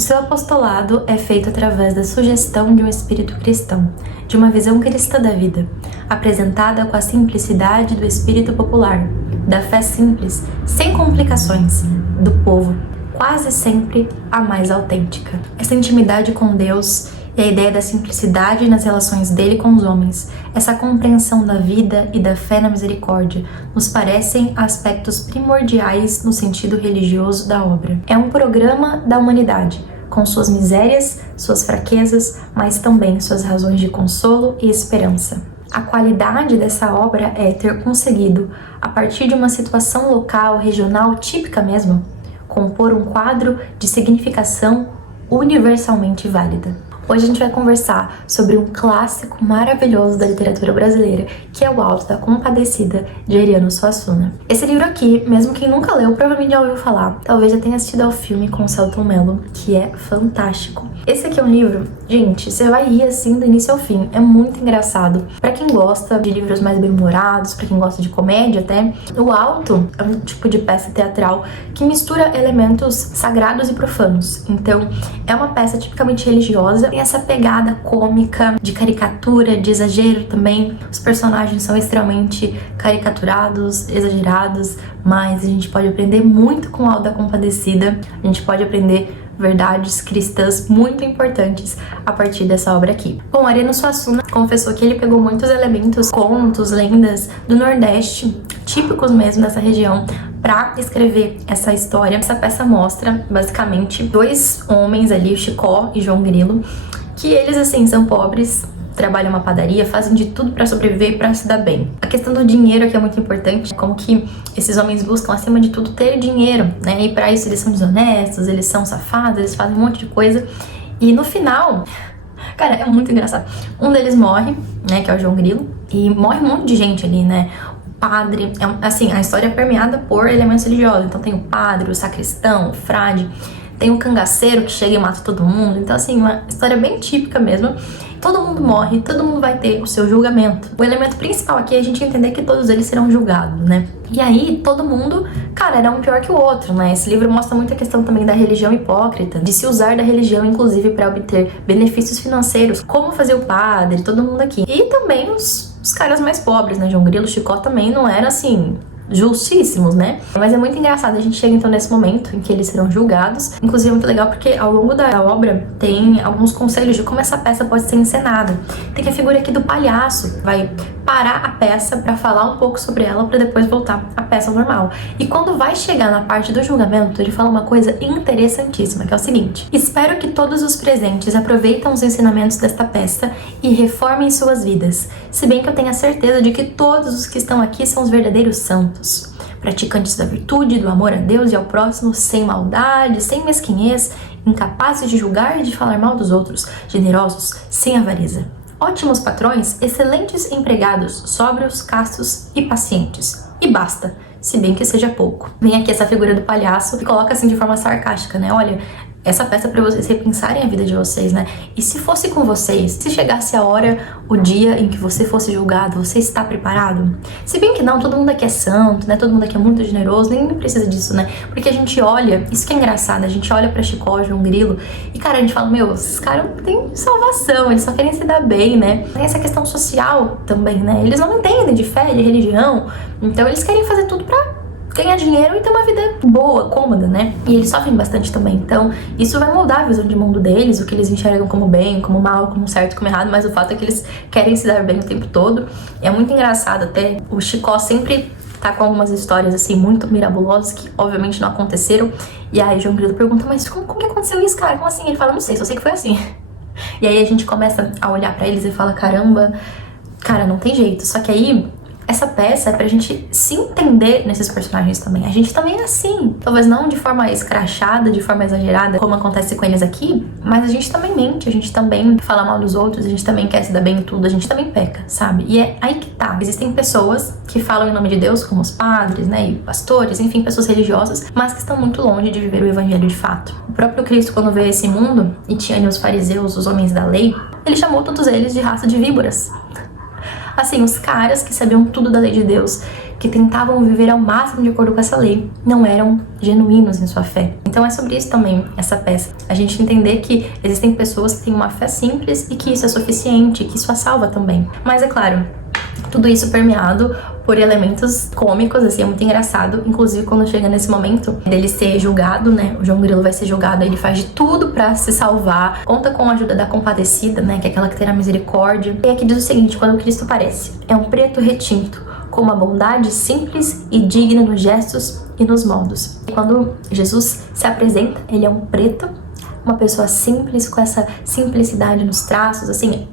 O seu apostolado é feito através da sugestão de um espírito cristão, de uma visão cristã da vida, apresentada com a simplicidade do espírito popular, da fé simples, sem complicações, do povo, quase sempre a mais autêntica. Essa intimidade com Deus e a ideia da simplicidade nas relações dele com os homens, essa compreensão da vida e da fé na misericórdia, nos parecem aspectos primordiais no sentido religioso da obra. É um programa da humanidade, com suas misérias, suas fraquezas, mas também suas razões de consolo e esperança. A qualidade dessa obra é ter conseguido, a partir de uma situação local, regional, típica mesmo, compor um quadro de significação universalmente válida. Hoje a gente vai conversar sobre um clássico maravilhoso da literatura brasileira, que é O Alto da Compadecida, de Ariano Suassuna. Esse livro aqui, mesmo quem nunca leu, provavelmente já ouviu falar, talvez já tenha assistido ao filme com o Selton Mello, que é fantástico. Esse aqui é um livro, gente, você vai rir assim do início ao fim, é muito engraçado. Pra quem gosta de livros mais bem-humorados, pra quem gosta de comédia até, O Alto é um tipo de peça teatral que mistura elementos sagrados e profanos. Então, é uma peça tipicamente religiosa, tem essa pegada cômica, de caricatura, de exagero também. Os personagens são extremamente caricaturados, exagerados, mas a gente pode aprender muito com O Alto da Compadecida, a gente pode aprender verdades cristãs muito importantes a partir dessa obra aqui. Bom, Ariano Suassuna confessou que ele pegou muitos elementos, contos, lendas do Nordeste, típicos mesmo dessa região, para escrever essa história. Essa peça mostra, basicamente, dois homens ali, Chicó e João Grilo, que eles, assim, são pobres, trabalham uma padaria, fazem de tudo para sobreviver e para se dar bem. A questão do dinheiro aqui é muito importante, como que esses homens buscam, acima de tudo, ter dinheiro, né? E para isso eles são desonestos, eles são safados, eles fazem um monte de coisa. E no final, cara, é muito engraçado. Um deles morre, né, que é o João Grilo, e morre um monte de gente ali, né? Padre, assim, a história é permeada por elementos religiosos. Então tem o padre, o sacristão, o frade, tem o cangaceiro que chega e mata todo mundo. Então, assim, uma história bem típica mesmo. Todo mundo morre, todo mundo vai ter o seu julgamento. O elemento principal aqui é a gente entender que todos eles serão julgados, né? E aí, todo mundo, cara, era um pior que o outro, né? Esse livro mostra muito a questão também da religião hipócrita, de se usar da religião, inclusive, para obter benefícios financeiros, como fazer o padre, todo mundo aqui. E também os caras mais pobres, né? João Grilo, Chicó também não era, assim, justíssimos, né? Mas é muito engraçado, a gente chega então nesse momento em que eles serão julgados. Inclusive é muito legal porque ao longo da obra tem alguns conselhos de como essa peça pode ser encenada. Tem a figura aqui do palhaço, vai parar a peça pra falar um pouco sobre ela pra depois voltar à peça normal. E quando vai chegar na parte do julgamento, ele fala uma coisa interessantíssima, que é o seguinte: espero que todos os presentes aproveitem os ensinamentos desta peça e reformem suas vidas, se bem que eu tenho a certeza de que todos os que estão aqui são os verdadeiros santos, praticantes da virtude, do amor a Deus e ao próximo, sem maldade, sem mesquinhez, incapazes de julgar e de falar mal dos outros, generosos, sem avareza. Ótimos patrões, excelentes empregados, sóbrios, castos e pacientes. E basta, se bem que seja pouco. Vem aqui essa figura do palhaço e coloca assim de forma sarcástica, né? Olha, essa peça é pra vocês repensarem a vida de vocês, né? E se fosse com vocês, se chegasse a hora, o dia em que você fosse julgado, você está preparado? Se bem que não, todo mundo aqui é santo, né? Todo mundo aqui é muito generoso, nem precisa disso, né? Porque a gente olha, isso que é engraçado, a gente olha pra Chicó, João Grilo, e cara, a gente fala, meu, esses caras não têm salvação, eles só querem se dar bem, né? Tem essa questão social também, né? Eles não entendem de fé, de religião, então eles querem fazer tudo pra ganhar dinheiro e ter uma vida boa, cômoda, né? E eles sofrem bastante também. Então, isso vai moldar a visão de mundo deles, o que eles enxergam como bem, como mal, como certo, como errado, mas o fato é que eles querem se dar bem o tempo todo. É muito engraçado, até o Chicó sempre tá com algumas histórias, assim, muito mirabolosas, que obviamente não aconteceram. E aí João Grilo pergunta, mas como que aconteceu isso, cara? Como assim? Ele fala, não sei, só sei que foi assim. E aí a gente começa a olhar pra eles e fala, caramba, cara, não tem jeito. Só que aí essa peça é pra gente se entender nesses personagens também. A gente também é assim. Talvez não de forma escrachada, de forma exagerada, como acontece com eles aqui, mas a gente também mente, a gente também fala mal dos outros, a gente também quer se dar bem em tudo, a gente também peca, sabe? E é aí que tá. Existem pessoas que falam em nome de Deus, como os padres, né, e pastores, enfim, pessoas religiosas, mas que estão muito longe de viver o evangelho de fato. O próprio Cristo, quando veio a esse mundo, e tinha ali os fariseus, os homens da lei, ele chamou todos eles de raça de víboras. Assim, os caras que sabiam tudo da lei de Deus, que tentavam viver ao máximo de acordo com essa lei, não eram genuínos em sua fé. Então é sobre isso também essa peça. A gente entender que existem pessoas que têm uma fé simples e que isso é suficiente, que isso a salva também. Mas é claro, tudo isso permeado por elementos cômicos, assim, é muito engraçado. Inclusive, quando chega nesse momento dele ser julgado, né, o João Grilo vai ser julgado, ele faz de tudo pra se salvar, conta com a ajuda da compadecida, né, que é aquela que terá misericórdia. E aqui diz o seguinte: quando Cristo aparece, é um preto retinto, com uma bondade simples e digna nos gestos e nos modos. E quando Jesus se apresenta, ele é um preto, uma pessoa simples, com essa simplicidade nos traços, assim,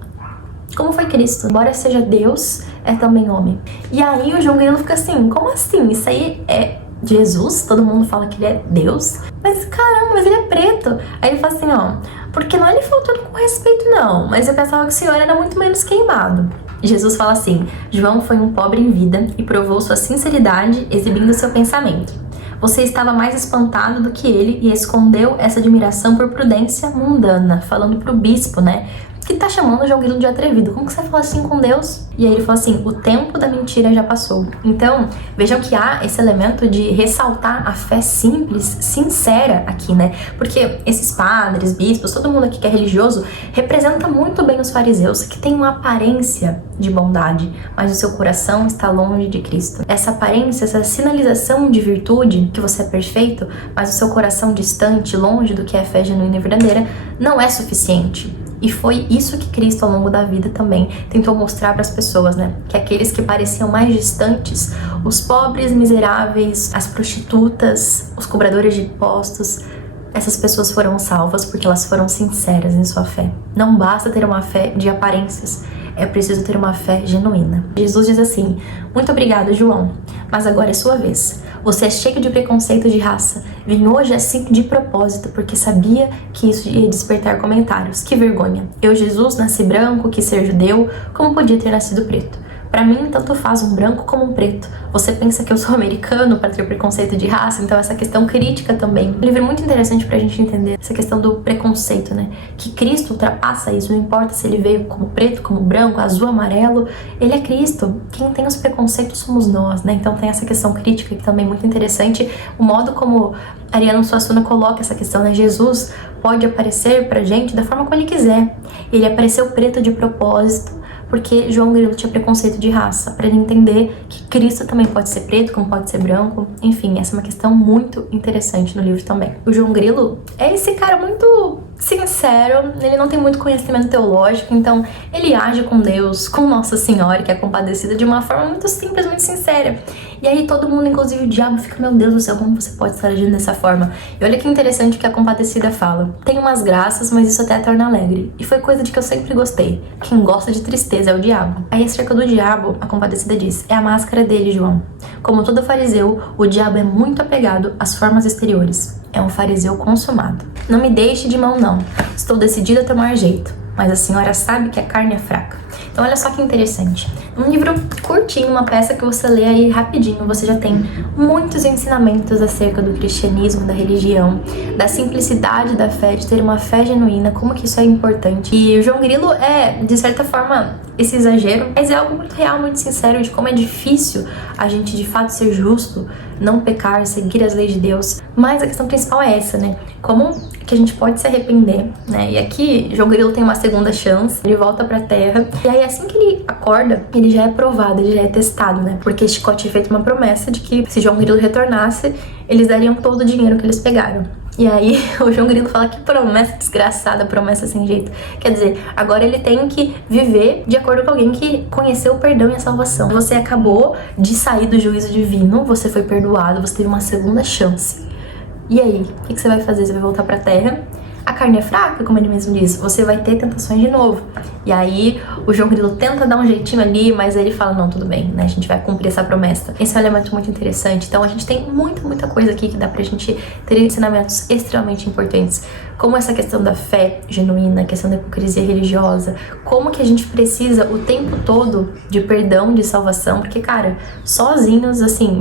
como foi Cristo. Embora seja Deus, é também homem. E aí o João Grilo fica assim, como assim? Isso aí é Jesus? Todo mundo fala que ele é Deus? Mas caramba, mas ele é preto. Aí ele fala assim, ó, porque não é ele faltando com respeito não, mas eu pensava que o senhor era muito menos queimado. Jesus fala assim: João foi um pobre em vida e provou sua sinceridade exibindo seu pensamento. Você estava mais espantado do que ele e escondeu essa admiração por prudência mundana, falando pro bispo, né, que tá chamando o João Grilo de atrevido. Como que você fala assim com Deus? E aí ele fala assim, o tempo da mentira já passou. Então, vejam que há esse elemento de ressaltar a fé simples, sincera aqui, né? Porque esses padres, bispos, todo mundo aqui que é religioso, representa muito bem os fariseus, que tem uma aparência de bondade, mas o seu coração está longe de Cristo. Essa aparência, essa sinalização de virtude, que você é perfeito, mas o seu coração distante, longe do que é fé genuína e verdadeira, não é suficiente. E foi isso que Cristo, ao longo da vida, também tentou mostrar para as pessoas, né? Que aqueles que pareciam mais distantes, os pobres, miseráveis, as prostitutas, os cobradores de impostos, essas pessoas foram salvas porque elas foram sinceras em sua fé. Não basta ter uma fé de aparências, é preciso ter uma fé genuína. Jesus diz assim: muito obrigado, João, mas agora é sua vez. Você é cheio de preconceito de raça. Vim hoje assim de propósito, porque sabia que isso ia despertar comentários. Que vergonha. Eu, Jesus, nasci branco, quis ser judeu, como podia ter nascido preto? Pra mim, tanto faz um branco como um preto. Você pensa que eu sou americano para ter preconceito de raça? Então essa questão crítica também. Um livro muito interessante pra gente entender essa questão do preconceito, né? Que Cristo ultrapassa isso, não importa se ele veio como preto, como branco, azul, amarelo, ele é Cristo. Quem tem os preconceitos somos nós, né? Então tem essa questão crítica que também é muito interessante, o modo como Ariano Suassuna coloca essa questão, né? Jesus pode aparecer pra gente da forma como ele quiser. Ele apareceu preto de propósito, porque João Grilo tinha preconceito de raça, para ele entender que Cristo também pode ser preto, como pode ser branco. Enfim, essa é uma questão muito interessante no livro também. O João Grilo é esse cara muito sincero, ele não tem muito conhecimento teológico, então ele age com Deus, com Nossa Senhora, que é compadecida, de uma forma muito simples, muito sincera. E aí todo mundo, inclusive o diabo, fica, meu Deus do céu, como você pode estar agindo dessa forma? E olha que interessante o que a compadecida fala. Tem umas graças, mas isso até torna alegre. E foi coisa de que eu sempre gostei. Quem gosta de tristeza é o diabo. Aí acerca do diabo, a compadecida diz, é a máscara dele, João. Como todo fariseu, o diabo é muito apegado às formas exteriores. É um fariseu consumado. Não me deixe de mão, não. Estou decidida a tomar jeito. Mas a senhora sabe que a carne é fraca. Então olha só que interessante. Um livro curtinho, uma peça que você lê aí rapidinho, você já tem muitos ensinamentos acerca do cristianismo, da religião, da simplicidade da fé, de ter uma fé genuína, como que isso é importante. E o João Grilo é, de certa forma, esse exagero, mas é algo muito real, muito sincero, de como é difícil a gente de fato ser justo, não pecar, seguir as leis de Deus. Mas a questão principal é essa, né? Como que a gente pode se arrepender, né? E aqui, João Grilo tem uma segunda chance, ele volta pra terra, e aí assim que ele acorda, ele já é provado, ele já é testado, né? Porque Chicote tinha feito uma promessa de que se João Grilo retornasse, eles dariam todo o dinheiro que eles pegaram. E aí o João Grilo fala que promessa desgraçada, promessa sem jeito. Quer dizer, agora ele tem que viver de acordo com alguém que conheceu o perdão e a salvação. Você acabou de sair do juízo divino, você foi perdoado, você teve uma segunda chance. E aí, o que você vai fazer? Você vai voltar pra terra? A carne é fraca, como ele mesmo diz, você vai ter tentações de novo. E aí o João Grilo tenta dar um jeitinho ali, mas ele fala, não, tudo bem, né? A gente vai cumprir essa promessa. Esse é um elemento muito interessante. Então a gente tem muita coisa aqui que dá pra gente ter ensinamentos extremamente importantes. Como essa questão da fé genuína, a questão da hipocrisia religiosa, como que a gente precisa o tempo todo de perdão, de salvação, porque, cara, sozinhos, assim,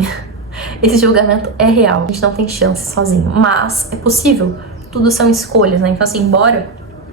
esse julgamento é real. A gente não tem chance sozinho, mas é possível. Tudo são escolhas, né? Então assim, embora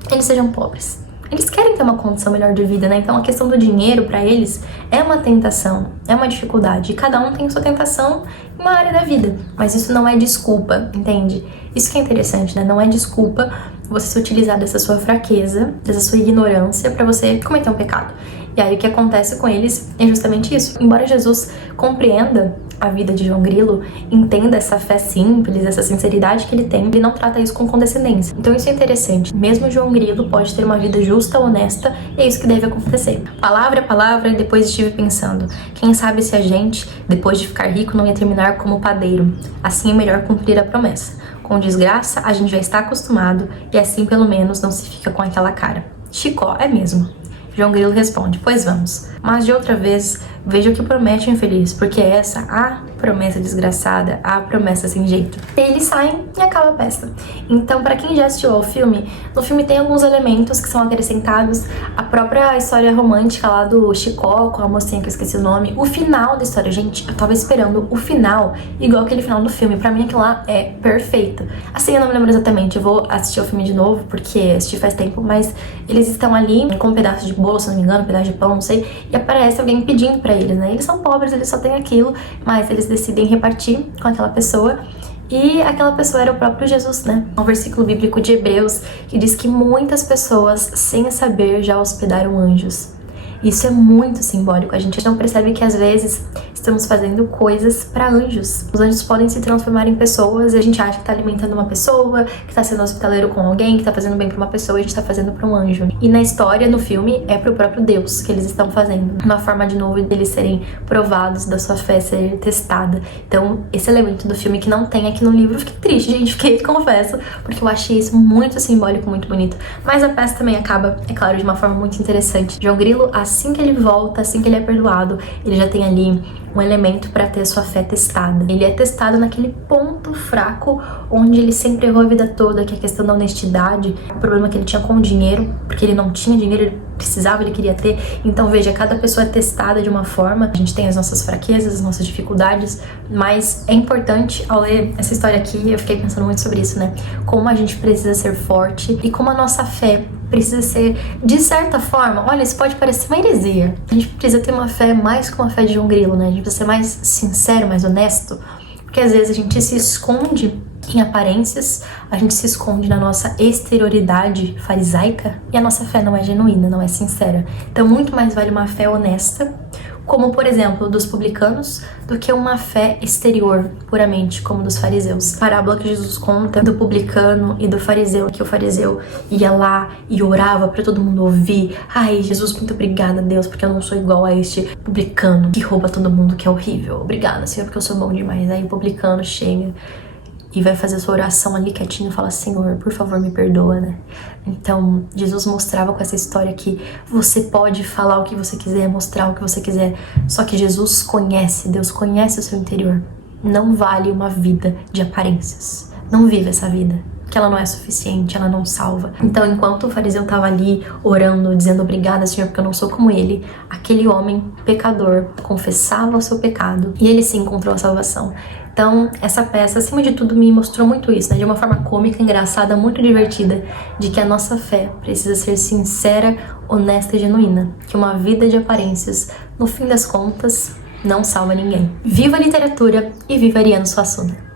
eles sejam pobres, eles querem ter uma condição melhor de vida, né? Então a questão do dinheiro pra eles é uma tentação, é uma dificuldade. E cada um tem sua tentação em uma área da vida. Mas isso não é desculpa, entende? Isso que é interessante, né? Não é desculpa você se utilizar dessa sua fraqueza, dessa sua ignorância pra você cometer um pecado. E aí o que acontece com eles é justamente isso. Embora Jesus compreenda a vida de João Grilo, entenda essa fé simples, essa sinceridade que ele tem, ele não trata isso com condescendência. Então isso é interessante. Mesmo João Grilo pode ter uma vida justa, honesta, e é isso que deve acontecer. Palavra a palavra, e depois estive pensando, quem sabe se a gente, depois de ficar rico, não ia terminar como padeiro. Assim é melhor cumprir a promessa. Com desgraça, a gente já está acostumado, e assim pelo menos não se fica com aquela cara. Chicó, é mesmo. João Grilo responde, pois vamos. Mas de outra vez, veja o que promete o infeliz, porque é essa a promessa desgraçada, a promessa sem jeito. Eles saem e acaba a festa. Então, pra quem já assistiu ao filme, no filme tem alguns elementos que são acrescentados, a própria história romântica lá do Chicó com a mocinha que eu esqueci o nome, o final da história, gente, eu tava esperando o final igual aquele final do filme, pra mim aquilo lá é perfeito. Assim, eu não me lembro exatamente, eu vou assistir o filme de novo, porque assisti faz tempo, mas eles estão ali com um pedaço de bolo, se não me engano, um pedaço de pão, não sei, e aparece alguém pedindo pra eles, né? Eles são pobres, eles só têm aquilo, mas eles decidem repartir com aquela pessoa. E aquela pessoa era o próprio Jesus, né? Um versículo bíblico de Hebreus que diz que muitas pessoas, sem saber, já hospedaram anjos. Isso é muito simbólico. A gente não percebe que às vezes estamos fazendo coisas para anjos. Os anjos podem se transformar em pessoas e a gente acha que tá alimentando uma pessoa, que tá sendo hospitaleiro com alguém, que tá fazendo bem pra uma pessoa e a gente tá fazendo pra um anjo. E na história, no filme, é pro próprio Deus que eles estão fazendo. Uma forma de novo deles serem provados, da sua fé ser testada. Então, esse elemento do filme que não tem aqui no livro, eu fiquei triste, gente, fiquei, confesso, porque eu achei isso muito simbólico, muito bonito. Mas a peça também acaba, é claro, de uma forma muito interessante. João Grilo, assim que ele volta, assim que ele é perdoado, ele já tem ali um elemento para ter sua fé testada. Ele é testado naquele ponto fraco onde ele sempre errou a vida toda, que é a questão da honestidade, o problema que ele tinha com o dinheiro, porque ele não tinha dinheiro, ele precisava, ele queria ter. Então veja, cada pessoa é testada de uma forma, a gente tem as nossas fraquezas, as nossas dificuldades, mas é importante, ao ler essa história aqui, eu fiquei pensando muito sobre isso, né? Como a gente precisa ser forte e como a nossa fé precisa ser, de certa forma, olha, isso pode parecer uma heresia. A gente precisa ter uma fé mais que uma fé de João Grilo, né? A gente precisa ser mais sincero, mais honesto, porque às vezes a gente se esconde em aparências, a gente se esconde na nossa exterioridade farisaica e a nossa fé não é genuína, não é sincera. Então muito mais vale uma fé honesta, como por exemplo dos publicanos, do que uma fé exterior, puramente, como dos fariseus. A parábola que Jesus conta do publicano e do fariseu, que o fariseu ia lá e orava pra todo mundo ouvir. Ai, Jesus, muito obrigada, Deus, porque eu não sou igual a este publicano que rouba todo mundo, que é horrível. Obrigada, Senhor, porque eu sou bom demais. Aí o publicano chega e vai fazer sua oração ali quietinho e fala, Senhor, por favor, me perdoa, né? Então, Jesus mostrava com essa história que você pode falar o que você quiser, mostrar o que você quiser, só que Jesus conhece, Deus conhece o seu interior. Não vale uma vida de aparências. Não vive essa vida, que ela não é suficiente, ela não salva. Então, enquanto o fariseu estava ali orando, dizendo obrigada, Senhor, porque eu não sou como ele, aquele homem pecador confessava o seu pecado e ele sim encontrou a salvação. Então, essa peça, acima de tudo, me mostrou muito isso, né? De uma forma cômica, engraçada, muito divertida, de que a nossa fé precisa ser sincera, honesta e genuína. Que uma vida de aparências, no fim das contas, não salva ninguém. Viva a literatura e viva Ariano Suassuna!